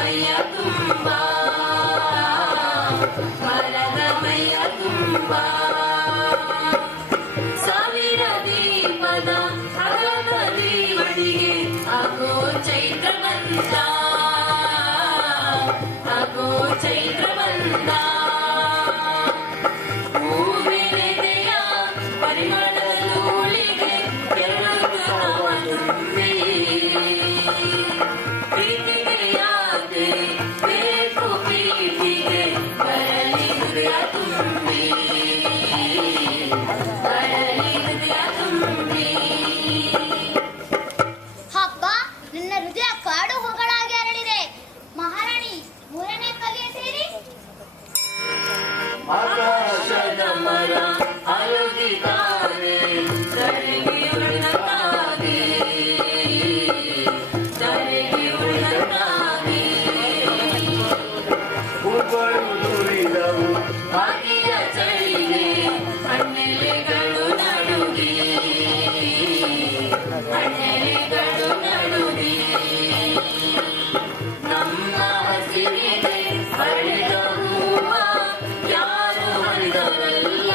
ಮೈಯ ತುಂಬಾ ಮರದ ಮೈಯ ತುಂಬಾ ಸಾವಿರ ದೀಪದ ಹಗಲ ದೀವಳಿಗೆ ಆಗೋ ಚೈತ್ರ ಬಂದ ಆಗೋ ಚೈತ್ರ ಬಂದ ಹೂವಿನೆದೆಯ ಪರಿಮಳದೂಳಿಗೆ ಎರಡು ನವ ತುಂಬಿ ಪ್ರೀತಿಗೆ ಯಾಕೆ ಬೇಕು ಪ್ರೀತಿಗೆ ಬರಲಿ ಹೃದಯ ತುಂಬಿ ಬರಲಿ ಹೃದಯ ತುಂಬಿ ಹಬ್ಬ ನನ್ನ ಹೃದಯ ಕಾಡು ಹೊಗಳಾಗಿ ಅರಳಿದೆ. ಮಹಾರಾಣಿ ಮೂರನೇ ಕಲಿಯ ಸೇರಿ ಆಕಾಶದ ಮರ ಅಲುಗಿದ್ದಾರೆ ಕರೆಗೆ ಉಳ್ಳತಾಗಿ ಕರೆಗೆ ಉಳ್ಳತಾಗಿ ಹೂಗಳು ನುರಿದವು ಆಗಿಯ ಚಳಿಗೆ ಹಣ್ಣೆಲೆಗಳು ನಡುಗಿ ಹಣ್ಣೆಲೆಗಳು ನಡುಗಿ ನಮ್ಮ ಹಸಿರಿಗೆ ಹರಿದ ಹೂವ ಯಾರು ಹರಿದವರಲ್ಲ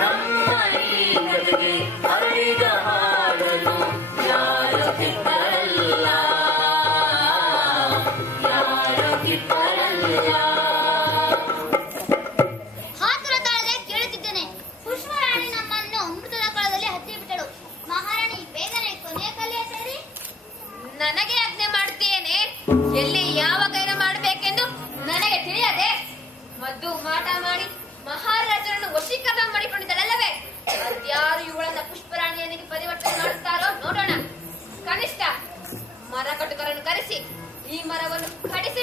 ನಮ್ಮ ಈ ಕತೆಗೆ ಹರಿದ ಹಾಡಲು ಯಾರು ಕಿತ್ತರಲ್ಲ ಯಾರು ಕಿತ್ತರಲ್ಲ ಹಾತುರ ತಾಳದೆ ಕೇಳುತ್ತಿದ್ದೇನೆ. ಪುಷ್ಪರಾಣಿ ನಮ್ಮನ್ನು ಅಮೃತದ ಕೊಳದಲ್ಲಿ ಹತ್ತಿ ಬಿಟ್ಟಳು. ಮಹಾರಾಣಿ ಬೇಗನೆ ಕೊನೆಯ ಕಲಿಯ ಸೇರಿ ನನಗೆ ಆಜ್ಞೆ ಮಾಡ್ತೀಯೇನೆ? ಎಲ್ಲಿ ಯಾವ ಕೈನ ಮಾಡಬೇಕೆಂದು ನನಗೆ ತಿಳಿಯದೆ ಮದ್ದು ಮಾಟ ಮಾಡಿ ಮಹಾರಾಜರನ್ನು ವಶೀಕರಣ ಮಾಡಿಕೊಂಡಿದ್ದಳಲ್ಲವೇ? ಅದ್ಯಾರು ಇವಳನ್ನ ಪುಷ್ಪರಾಣಿಯನಿಗೆ ಪರಿವರ್ತನೆ ಮಾಡುತ್ತಾರೋ ನೋಡೋಣ. ಕನಿಷ್ಠ ಮರಕಟುಕರನ್ನು ಕರೆಸಿ ಈ ಮರವನ್ನು ಕಡಿಸಿ